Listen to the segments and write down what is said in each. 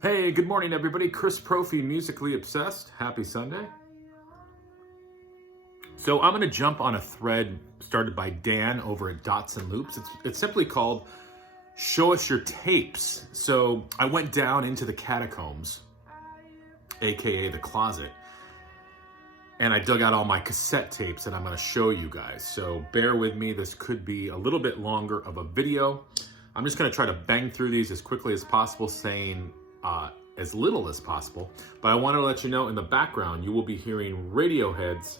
Hey, good morning, everybody. Chris Profi, Musically Obsessed. Happy Sunday. So I'm going to jump on a thread started by Dan over at Dots and Loops. It's simply called Show Us Your Tapes. So I went down into the catacombs, aka the closet, and I dug out all my cassette tapes and I'm going to show you guys. So bear with me. This could be a little bit longer of a video. I'm just going to try to bang through these as quickly as possible, saying as little as possible. But I want to let you know in the background, you will be hearing Radiohead's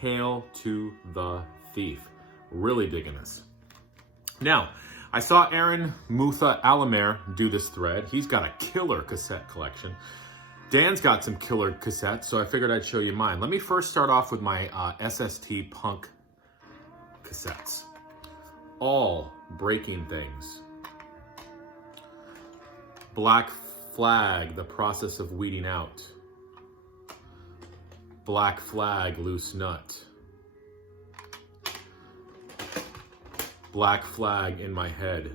Hail to the Thief. Really digging this. Now, I saw Aaron Mutha Alamer do this thread. He's got a killer cassette collection. Dan's got some killer cassettes, so I figured I'd show you mine. Let me first start off with my SST Punk cassettes. All breaking things. Black Flag, The Process of Weeding Out. Black Flag, Loose Nut. Black Flag, In My Head.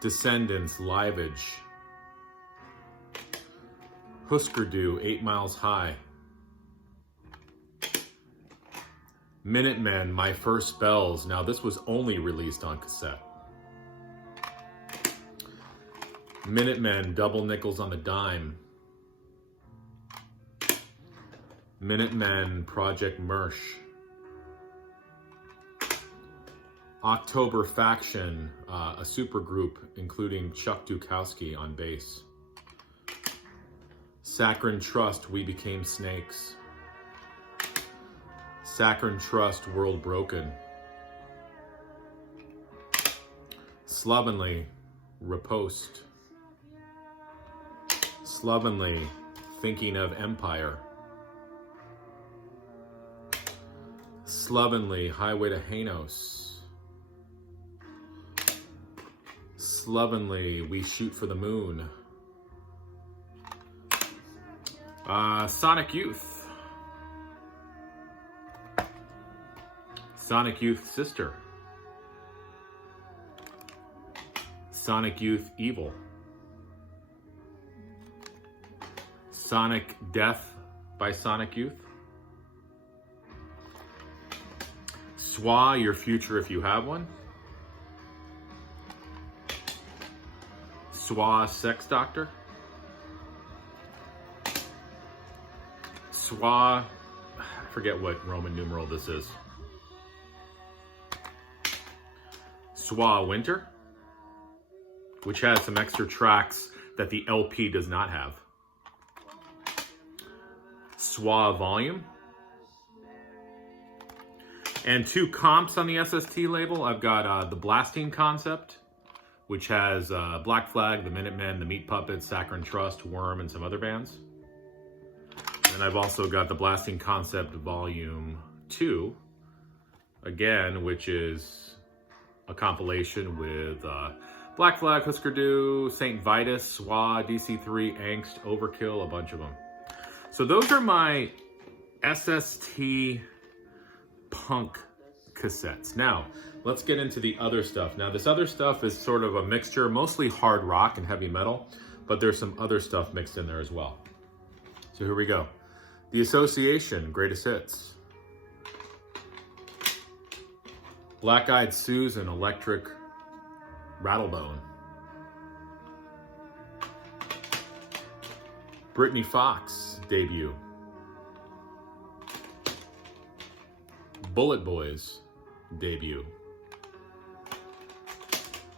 Descendants, Liveage. Husker Du, 8 Miles High. Minutemen, My First Bells. Now this was only released on cassette. Minutemen, Double Nickels on the Dime. Minutemen, Project Mersh. October Faction, a supergroup including Chuck Dukowski on bass. Saccharine Trust, We Became Snakes. Saccharine Trust, World Broken. Slovenly, Riposte. Slovenly, Thinking of Empire. Slovenly, Highway to Hanos. Slovenly, We Shoot for the Moon. Sonic Youth. Sonic Youth Sister. Sonic Youth Evil. Sonic Death by Sonic Youth. SWA, Your Future If You Have One. SWA, Sex Doctor. SWA, I forget what Roman numeral this is. SWA, Winter, which has some extra tracks that the LP does not have. SWA, Volume. And 2 comps on the SST label. I've got the Blasting Concept, which has Black Flag, the Minutemen, the Meat Puppets, Saccharine Trust, Worm, and some other bands. And I've also got the Blasting Concept Volume 2, again, which is a compilation with Black Flag, Husker Du, St. Vitus, SWA, DC3, Angst, Overkill, a bunch of them. So those are my SST Punk cassettes. Now, let's get into the other stuff. Now, this other stuff is sort of a mixture, mostly hard rock and heavy metal, but there's some other stuff mixed in there as well. So here we go. The Association, Greatest Hits. Black Eyed Susan, Electric Rattlebone. Britney Fox, debut. Bullet Boys, debut.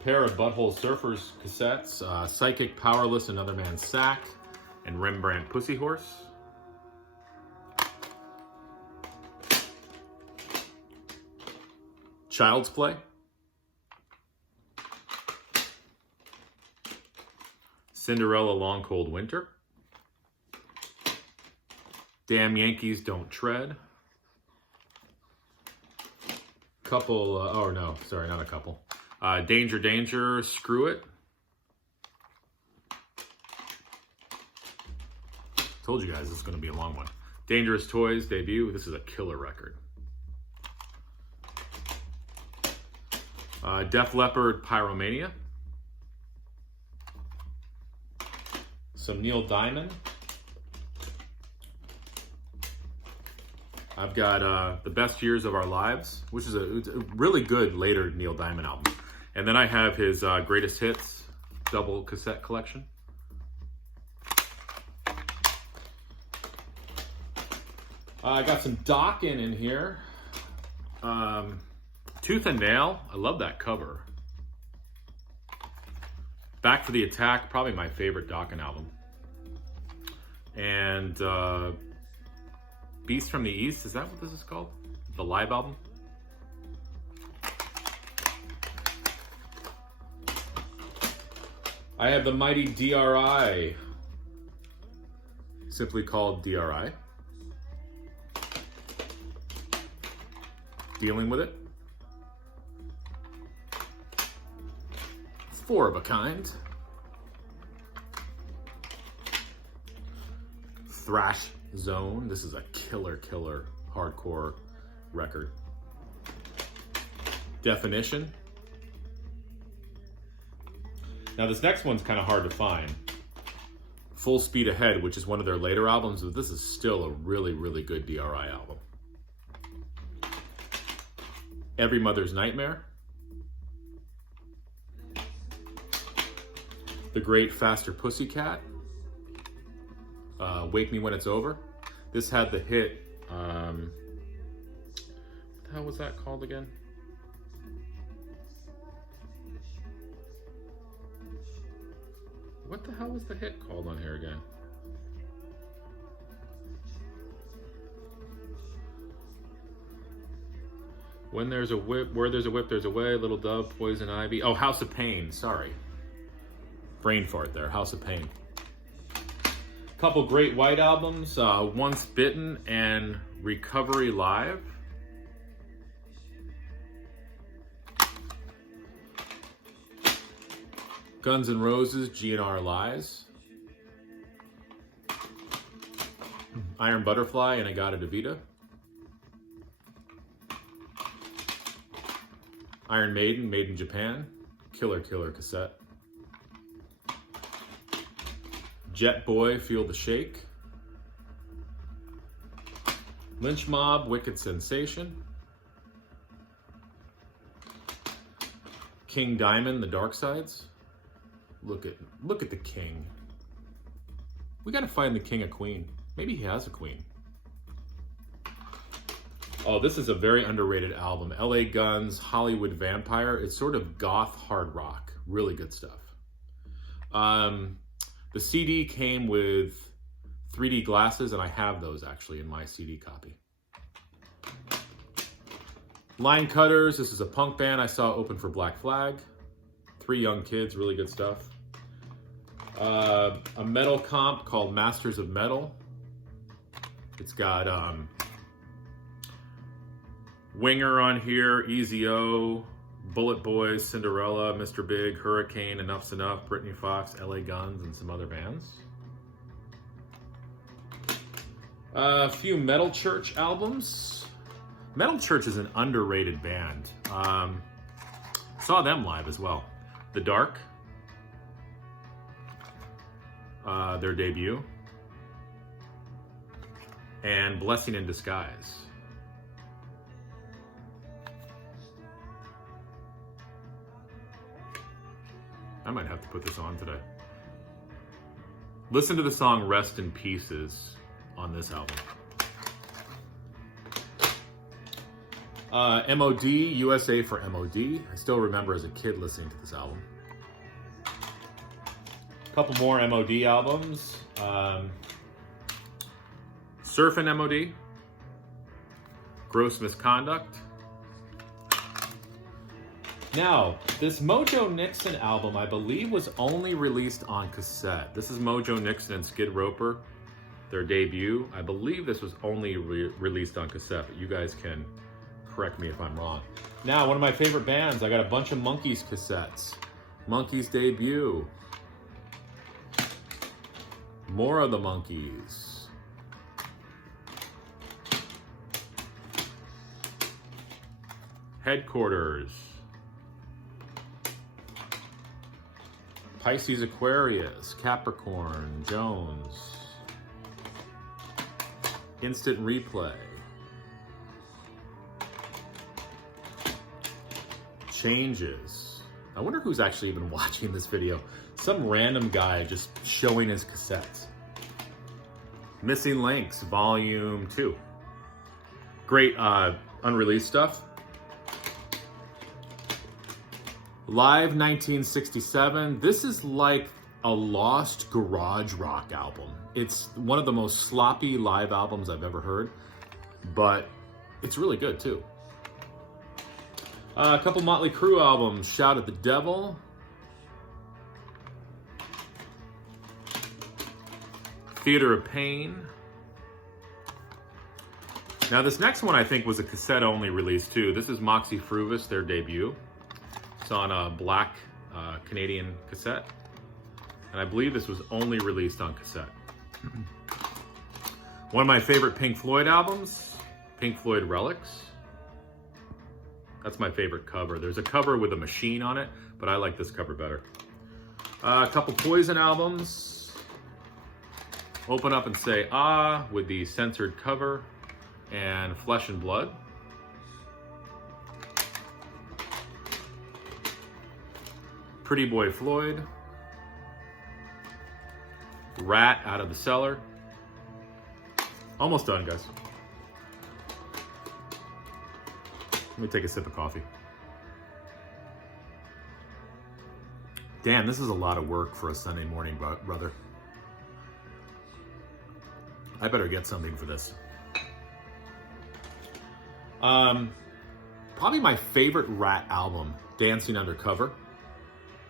Pair of Butthole Surfers cassettes, Psychic Powerless, Another Man's Sack, and Rembrandt Pussy Horse. Child's Play. Cinderella, Long Cold Winter. Damn Yankees Don't Tread. Couple, oh no, sorry, not a couple. Danger, Danger, Screw It. Told you guys this is going to be a long one. Dangerous Toys, debut. This is a killer record. Def Leppard, Pyromania. some Neil Diamond. I've got The Best Years of Our Lives, which is it's a really good later Neil Diamond album. And then I have his Greatest Hits double cassette collection. I got some Dokken in here. Tooth and Nail, I love that cover. Back for the Attack, probably my favorite Dokken album. And Beast from the East, is that what this is called? The live album? I have the Mighty DRI, simply called DRI. Dealing with it. It's 4 of a kind. Thrash Zone. This is a killer hardcore record. Definition. Now this next one's kind of hard to find. Full Speed Ahead, which is one of their later albums, but this is still a really good DRI album. Every Mother's Nightmare. The Great Faster Pussycat. Wake Me When It's Over. This had the hit, what the hell was that called again? What the hell was the hit called on here again? When There's a Whip, Where There's a Whip, There's a Way, Little Dove, Poison Ivy. Oh, House of Pain, sorry. Brain fart there, House of Pain. Couple great White albums, Once Bitten and Recovery Live. Guns N' Roses, GNR Lies. Iron Butterfly and Agata-da-Vida. Iron Maiden, Made in Japan. Killer cassette. Jet Boy, Feel the Shake. Lynch Mob, Wicked Sensation. King Diamond, The Dark Sides. Look at the king. We gotta find the king a queen. Maybe he has a queen. Oh, this is a very underrated album. LA Guns, Hollywood Vampire. It's sort of goth hard rock. Really good stuff. The CD came with 3D glasses, and I have those actually in my CD copy. Line Cutters, this is a punk band I saw open for Black Flag. 3 Young Kids, really good stuff. A metal comp called Masters of Metal. It's got Winger on here, Easy-O, Bullet Boys, Cinderella, Mr. Big, Hurricane, Enough's Enough, Britney Fox, LA Guns, and some other bands. A few Metal Church albums. Metal Church is an underrated band. Saw them live as well. The Dark, their debut, and Blessing in Disguise. I might have to put this on today. Listen to the song Rest in Pieces on this album. MOD, USA for MOD. I still remember as a kid listening to this album. A couple more MOD albums. Surfin' MOD. Gross Misconduct. Now, this Mojo Nixon album, I believe, was only released on cassette. This is Mojo Nixon and Skid Roper, their debut. I believe this was only released on cassette, but you guys can correct me if I'm wrong. Now, one of my favorite bands, I got a bunch of Monkees cassettes. Monkees debut. More of the Monkees. Headquarters. Pisces, Aquarius, Capricorn, Jones. Instant Replay. Changes. I wonder who's actually even watching this video. Some random guy just showing his cassettes. Missing Links, Volume 2. Great unreleased stuff. Live 1967. This is like a lost garage rock album. It's one of the most sloppy live albums I've ever heard, but it's really good too. A couple Motley Crue albums, Shout at the Devil. Theater of Pain. Now this next one I think was a cassette only release too. This is Moxie Früvous, their debut. It's on a black Canadian cassette. And I believe this was only released on cassette. One of my favorite Pink Floyd albums, Pink Floyd Relics. That's my favorite cover. There's a cover with a machine on it, but I like this cover better. A couple Poison albums. Open Up and Say Ah with the censored cover, and Flesh and Blood. Pretty Boy Floyd. Rat, Out of the Cellar. Almost done, guys. Let me take a sip of coffee. Damn, this is a lot of work for a Sunday morning, brother. I better get something for this. Probably my favorite Rat album, Dancing Undercover.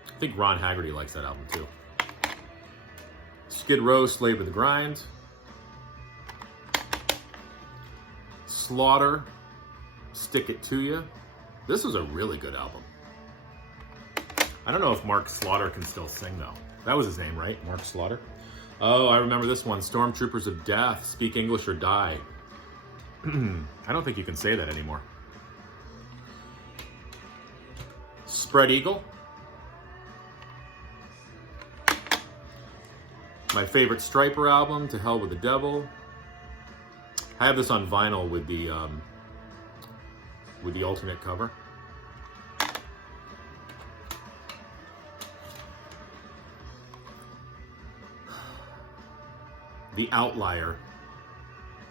I think Ron Haggerty likes that album too. Skid Row, Slave of the Grind. Slaughter, Stick It To Ya. This was a really good album. I don't know if Mark Slaughter can still sing though. That was his name, right? Mark Slaughter? Oh, I remember this one. Stormtroopers of Death, Speak English or Die. I don't think you can say that anymore. Spread Eagle. My favorite Striper album, To Hell with the Devil. I have this on vinyl with the alternate cover. The outlier,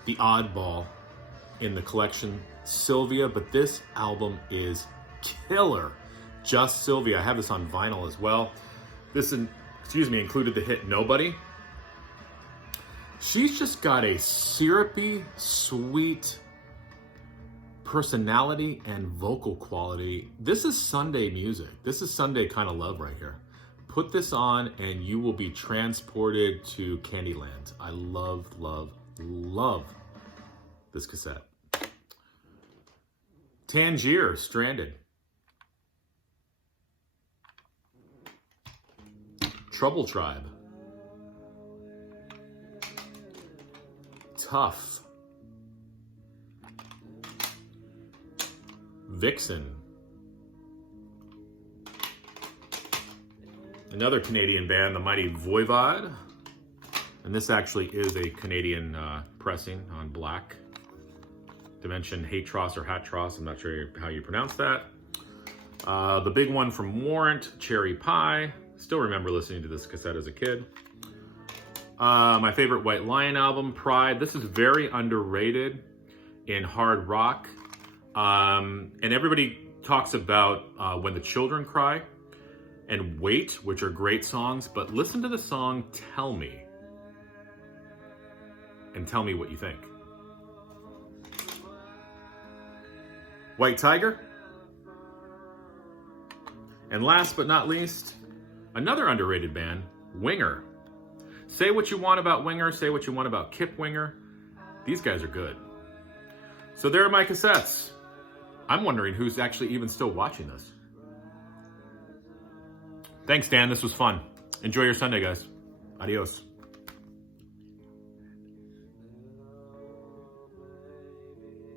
the oddball in the collection, Sylvia, but this album is killer. Just Sylvia. I have this on vinyl as well. This, included the hit Nobody. She's just got a syrupy, sweet personality and vocal quality. This is Sunday music. This is Sunday kind of love right here. Put this on and you will be transported to Candyland. I love, love, love this cassette. Tangier, Stranded. Trouble Tribe. Tough. Vixen. Another Canadian band, the Mighty Voivod. And this actually is a Canadian pressing on black. Dimension Hatros or Hatros, I'm not sure how you pronounce that. The big one from Warrant, Cherry Pie. Still remember listening to this cassette as a kid. My favorite White Lion album, Pride. This is very underrated in hard rock. And everybody talks about When the Children Cry and Wait, which are great songs, but listen to the song Tell Me and tell me what you think. White Tiger. And last but not least, another underrated band, Winger. Say what you want about Winger, say what you want about Kip Winger. These guys are good. So there are my cassettes. I'm wondering who's actually even still watching this. Thanks, Dan. This was fun. Enjoy your Sunday, guys. Adios.